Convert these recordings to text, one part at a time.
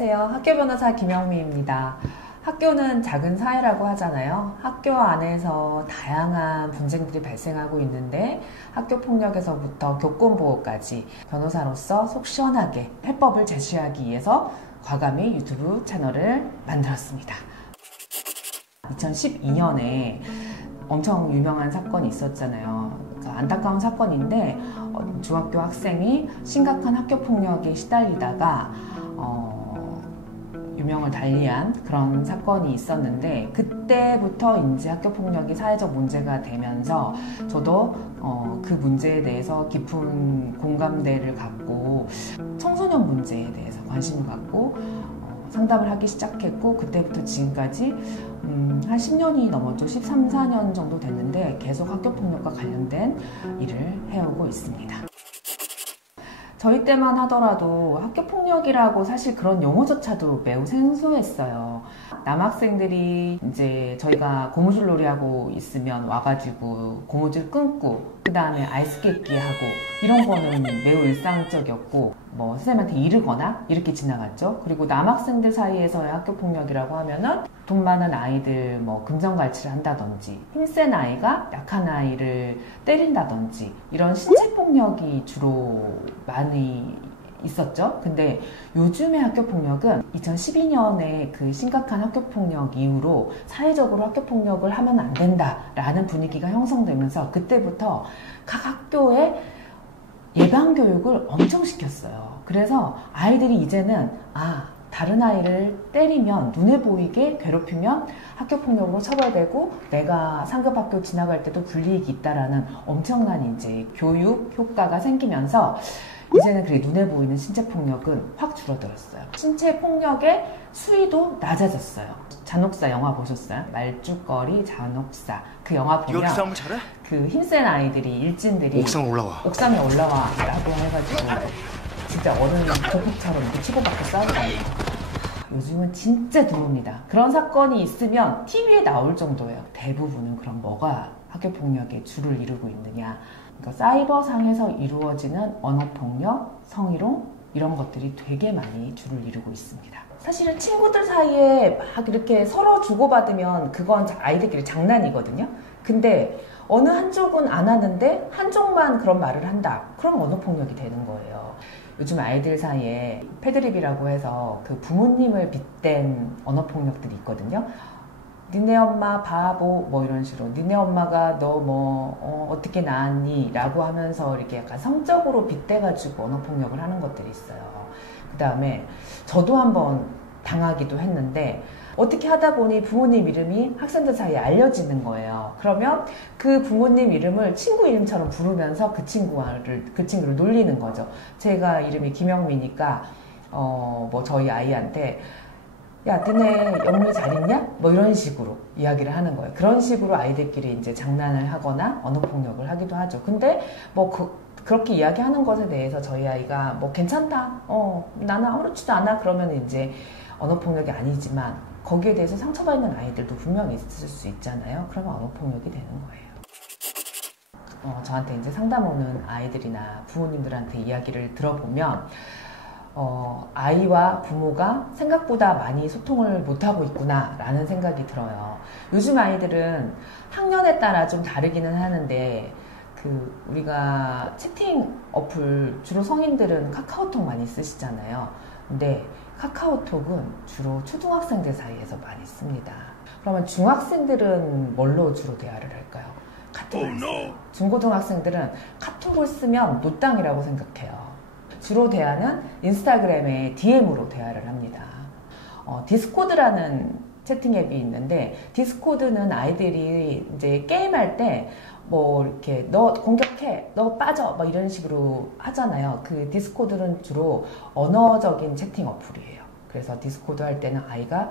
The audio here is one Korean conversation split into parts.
안녕하세요. 학교 변호사 김영미입니다. 학교는 작은 사회라고 하잖아요. 학교 안에서 다양한 분쟁들이 발생하고 있는데 학교 폭력에서부터 교권보호까지 변호사로서 속 시원하게 해법을 제시하기 위해서 과감히 유튜브 채널을 만들었습니다. 2012년에 엄청 유명한 사건이 있었잖아요. 그러니까 안타까운 사건인데 중학교 학생이 심각한 학교 폭력에 시달리다가 유명을 달리한 그런 사건이 있었는데 그때부터 이제 학교 폭력이 사회적 문제가 되면서 저도 그 문제에 대해서 깊은 공감대를 갖고 청소년 문제에 대해서 관심을 갖고 상담을 하기 시작했고 그때부터 지금까지 한 10년이 넘었죠. 13, 14년 정도 됐는데 계속 학교 폭력과 관련된 일을 해오고 있습니다. 저희 때만 하더라도 학교 폭력이라고 사실 그런 용어조차도 매우 생소했어요. 남학생들이 이제 저희가 고무줄 놀이하고 있으면 와가지고 고무줄 끊고 그 다음에 아이스 깨끼 하고 이런 거는 매우 일상적이었고 뭐 선생님한테 이르거나 이렇게 지나갔죠. 그리고 남학생들 사이에서의 학교 폭력이라고 하면은 돈 많은 아이들 뭐 금전갈취를 한다든지 힘센 아이가 약한 아이를 때린다든지 이런 신체 폭력이 주로 많이 있었죠. 근데 요즘의 학교 폭력은 2012년에 그 심각한 학교 폭력 이후로 사회적으로 학교 폭력을 하면 안 된다라는 분위기가 형성되면서 그때부터 각 학교에 예방 교육을 엄청 시켰어요. 그래서 아이들이 이제는 다른 아이를 때리면 눈에 보이게 괴롭히면 학교 폭력으로 처벌되고 내가 상급 학교 지나갈 때도 불이익이 있다라는 엄청난 이제 교육 효과가 생기면서 이제는 그게 눈에 보이는 신체 폭력은 확 줄어들었어요. 신체 폭력의 수위도 낮아졌어요. 잔혹사 영화 보셨어요? 말죽거리 잔혹사. 그 영화 보면 여기 싸움을 잘해? 그 힘센 아이들이 일진들이 옥상에 올라와라고 해가지고 진짜 어른 조폭처럼 이렇게 치고받고 싸우거든요. 요즘은 진짜 드뭅니다. 그런 사건이 있으면 TV에 나올 정도예요. 대부분은 그럼 뭐가 학교 폭력의 주를 이루고 있느냐. 그러니까 사이버상에서 이루어지는 언어폭력, 성희롱 이런 것들이 되게 많이 주를 이루고 있습니다. 사실은 친구들 사이에 막 이렇게 서로 주고받으면 그건 아이들끼리 장난이거든요. 근데 어느 한쪽은 안 하는데 한쪽만 그런 말을 한다. 그럼 언어폭력이 되는 거예요. 요즘 아이들 사이에 패드립이라고 해서 그 부모님을 빗댄 언어폭력들이 있거든요. 니네 엄마 바보 뭐 이런 식으로 니네 엄마가 너 뭐 어떻게 낳았니 라고 하면서 이렇게 약간 성적으로 빗대가지고 언어폭력을 하는 것들이 있어요. 그 다음에 저도 한번 당하기도 했는데 어떻게 하다 보니 부모님 이름이 학생들 사이에 알려지는 거예요. 그러면 그 부모님 이름을 친구 이름처럼 부르면서 그 친구를 놀리는 거죠. 제가 이름이 김영미니까 뭐 저희 아이한테 야, 너네 영미 잘 있냐? 뭐 이런 식으로 이야기를 하는 거예요. 그런 식으로 아이들끼리 이제 장난을 하거나 언어폭력을 하기도 하죠. 근데 뭐 그렇게 이야기하는 것에 대해서 저희 아이가 뭐 괜찮다. 나는 아무렇지도 않아. 그러면 이제 언어폭력이 아니지만 거기에 대해서 상처받는 아이들도 분명히 있을 수 있잖아요. 그러면 언어폭력이 되는 거예요. 저한테 이제 상담 오는 아이들이나 부모님들한테 이야기를 들어보면 아이와 부모가 생각보다 많이 소통을 못하고 있구나 라는 생각이 들어요. 요즘 아이들은 학년에 따라 좀 다르기는 하는데 우리가 채팅 어플 주로 성인들은 카카오톡 많이 쓰시잖아요. 근데 카카오톡은 주로 초등학생들 사이에서 많이 씁니다. 그러면 중학생들은 뭘로 주로 대화를 할까요? 카톡을 써요. 중고등학생들은 카톡을 쓰면 노땅이라고 생각해요. 주로 대화는 인스타그램에 DM으로 대화를 합니다. 디스코드라는 채팅 앱이 있는데 디스코드는 아이들이 이제 게임할 때 뭐 이렇게 너 공격해, 너 빠져 뭐 이런 식으로 하잖아요. 그 디스코드는 주로 언어적인 채팅 어플이에요. 그래서 디스코드 할 때는 아이가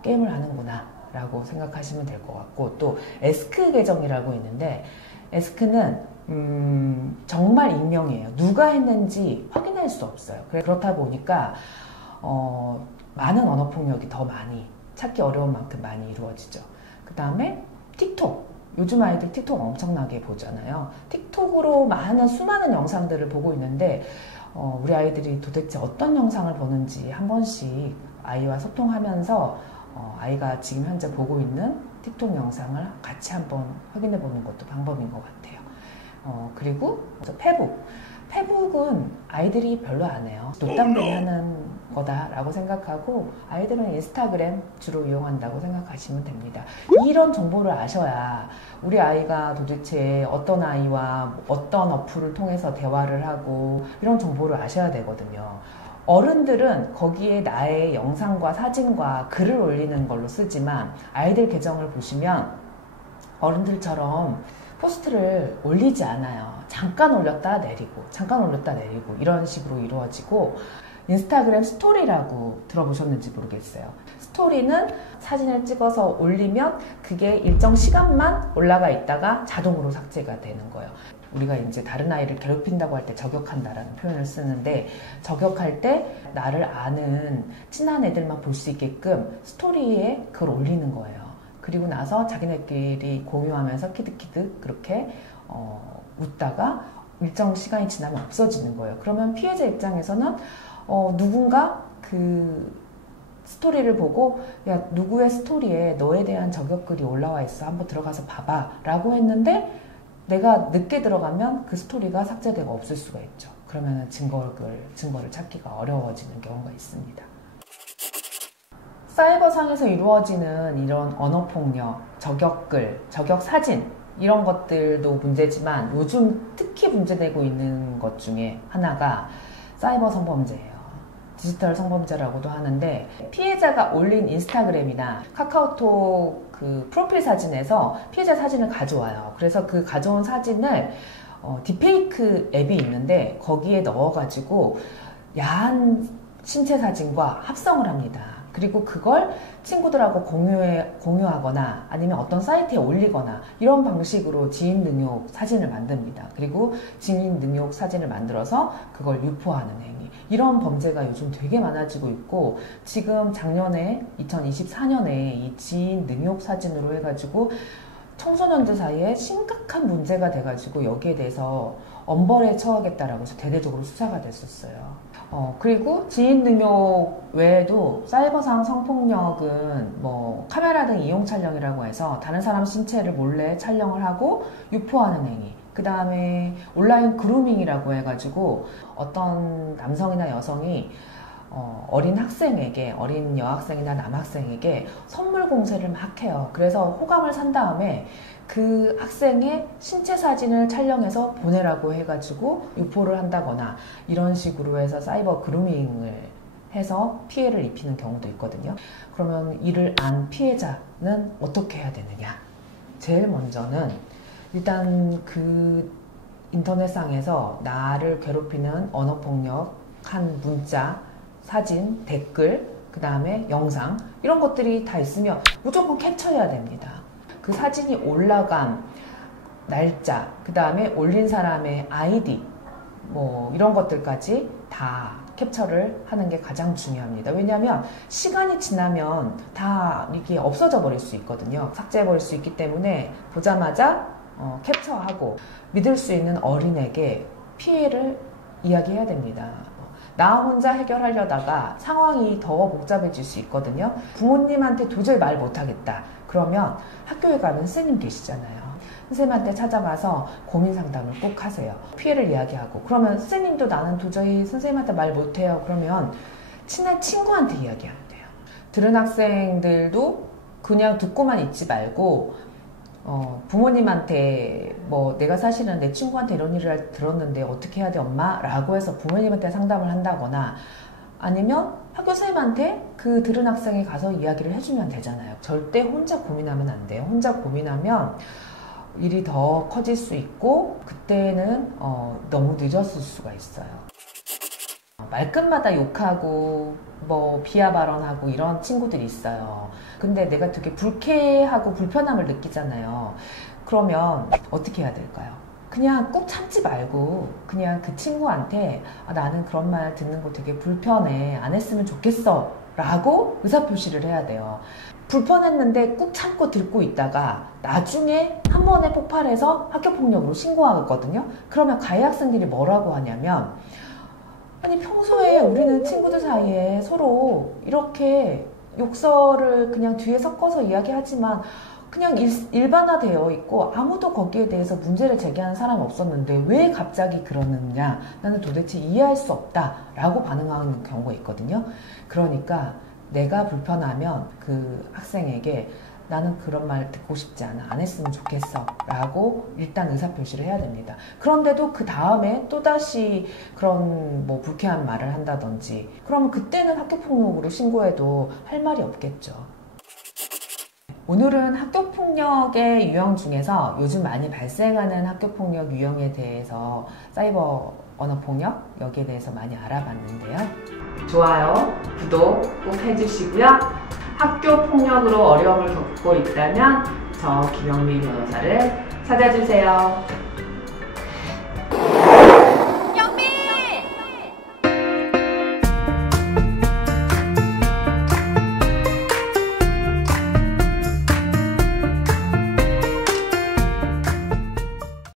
게임을 하는구나 라고 생각하시면 될 것 같고 또 에스크 계정이라고 있는데 에스크는 정말 익명이에요. 누가 했는지 확인할 수 없어요. 그렇다 보니까 많은 언어폭력이 더 많이 찾기 어려운 만큼 많이 이루어지죠. 그 다음에 틱톡. 요즘 아이들 틱톡 엄청나게 보잖아요. 틱톡으로 수많은 영상들을 보고 있는데 우리 아이들이 도대체 어떤 영상을 보는지 한 번씩 아이와 소통하면서 아이가 지금 현재 보고 있는 틱톡 영상을 같이 한번 확인해 보는 것도 방법인 것 같아요. 그리고 페북은 아이들이 별로 안 해요. 노땅들이 하는 거다라고 생각하고 아이들은 인스타그램 주로 이용한다고 생각하시면 됩니다. 이런 정보를 아셔야 우리 아이가 도대체 어떤 아이와 어떤 어플을 통해서 대화를 하고 이런 정보를 아셔야 되거든요. 어른들은 거기에 나의 영상과 사진과 글을 올리는 걸로 쓰지만 아이들 계정을 보시면 어른들처럼 포스트를 올리지 않아요. 잠깐 올렸다 내리고 이런 식으로 이루어지고 인스타그램 스토리라고 들어보셨는지 모르겠어요. 스토리는 사진을 찍어서 올리면 그게 일정 시간만 올라가 있다가 자동으로 삭제가 되는 거예요. 우리가 이제 다른 아이를 괴롭힌다고 할 때 저격한다라는 표현을 쓰는데 저격할 때 나를 아는 친한 애들만 볼 수 있게끔 스토리에 그걸 올리는 거예요. 그리고 나서 자기네끼리 공유하면서 키득키득 그렇게 웃다가 일정 시간이 지나면 없어지는 거예요. 그러면 피해자 입장에서는 누군가 그 스토리를 보고 야 누구의 스토리에 너에 대한 저격글이 올라와 있어 한번 들어가서 봐봐 라고 했는데 내가 늦게 들어가면 그 스토리가 삭제되고 없을 수가 있죠. 그러면 증거를 찾기가 어려워지는 경우가 있습니다. 사이버상에서 이루어지는 이런 언어폭력, 저격글, 저격사진 이런 것들도 문제지만 요즘 특히 문제되고 있는 것 중에 하나가 사이버 성범죄예요. 디지털 성범죄라고도 하는데 피해자가 올린 인스타그램이나 카카오톡 그 프로필 사진에서 피해자 사진을 가져와요. 그래서 그 가져온 사진을 딥페이크 앱이 있는데 거기에 넣어가지고 야한 신체 사진과 합성을 합니다. 그리고 그걸 친구들하고 공유하거나 아니면 어떤 사이트에 올리거나 이런 방식으로 지인 능욕 사진을 만듭니다. 그리고 지인 능욕 사진을 만들어서 그걸 유포하는 행위. 이런 범죄가 요즘 되게 많아지고 있고 지금 작년에 2024년에 이 지인 능욕 사진으로 해가지고 청소년들 사이에 심각한 문제가 돼가지고 여기에 대해서 엄벌에 처하겠다라고 해서 대대적으로 수사가 됐었어요. 그리고 지인 능욕 외에도 사이버상 성폭력은 뭐 카메라 등 이용 촬영이라고 해서 다른 사람 신체를 몰래 촬영을 하고 유포하는 행위. 그 다음에 온라인 그루밍이라고 해가지고 어떤 남성이나 여성이 어린 학생에게, 어린 여학생이나 남학생에게 선물 공세를 막 해요. 그래서 호감을 산 다음에 그 학생의 신체 사진을 촬영해서 보내라고 해가지고 유포를 한다거나 이런 식으로 해서 사이버 그루밍을 해서 피해를 입히는 경우도 있거든요. 그러면 이를 안 피해자는 어떻게 해야 되느냐? 제일 먼저는 일단 그 인터넷상에서 나를 괴롭히는 언어폭력한 문자, 사진, 댓글, 그 다음에 영상 이런 것들이 다 있으면 무조건 캡처해야 됩니다. 그 사진이 올라간 날짜, 그 다음에 올린 사람의 아이디 뭐 이런 것들까지 다 캡처를 하는 게 가장 중요합니다. 왜냐하면 시간이 지나면 다 이렇게 없어져 버릴 수 있거든요. 삭제해 버릴 수 있기 때문에 보자마자 캡처하고 믿을 수 있는 어린에게 피해를 이야기해야 됩니다. 나 혼자 해결하려다가 상황이 더 복잡해질 수 있거든요. 부모님한테 도저히 말 못하겠다. 그러면 학교에 가면 선생님 계시잖아요. 선생님한테 찾아가서 고민 상담을 꼭 하세요. 피해를 이야기하고 그러면 선생님도 나는 도저히 선생님한테 말 못해요. 그러면 친한 친구한테 이야기하면 돼요. 들은 학생들도 그냥 듣고만 있지 말고 부모님한테 뭐 내가 사실은 내 친구한테 이런 일을 들었는데 어떻게 해야 돼 엄마? 라고 해서 부모님한테 상담을 한다거나 아니면 학교 선생님한테 그 들은 학생이 가서 이야기를 해주면 되잖아요. 절대 혼자 고민하면 안 돼요. 혼자 고민하면 일이 더 커질 수 있고 그때는 너무 늦었을 수가 있어요. 말끝마다 욕하고 뭐 비하 발언하고 이런 친구들이 있어요. 근데 내가 되게 불쾌하고 불편함을 느끼잖아요. 그러면 어떻게 해야 될까요? 그냥 꾹 참지 말고 그냥 그 친구한테 나는 그런 말 듣는 거 되게 불편해. 안 했으면 좋겠어. 라고 의사표시를 해야 돼요. 불편했는데 꾹 참고 듣고 있다가 나중에 한 번에 폭발해서 학교폭력으로 신고하거든요. 그러면 가해 학생들이 뭐라고 하냐면 아니 평소에 우리는 친구들 사이에 서로 이렇게 욕설을 그냥 뒤에 섞어서 이야기하지만 그냥 일반화되어 있고 아무도 거기에 대해서 문제를 제기하는 사람이 없었는데 왜 갑자기 그러느냐, 나는 도대체 이해할 수 없다 라고 반응하는 경우가 있거든요. 그러니까 내가 불편하면 그 학생에게 나는 그런 말 듣고 싶지 않아, 안 했으면 좋겠어 라고 일단 의사표시를 해야 됩니다. 그런데도 그 다음에 또다시 그런 뭐 불쾌한 말을 한다든지 그러면 그때는 학교폭력으로 신고해도 할 말이 없겠죠. 오늘은 학교폭력의 유형 중에서 요즘 많이 발생하는 학교폭력 유형에 대해서 사이버 언어폭력 여기에 대해서 많이 알아봤는데요. 좋아요, 구독 꼭 해주시고요. 학교폭력으로 어려움을 겪고 있다면 저 김영미 변호사를 찾아주세요.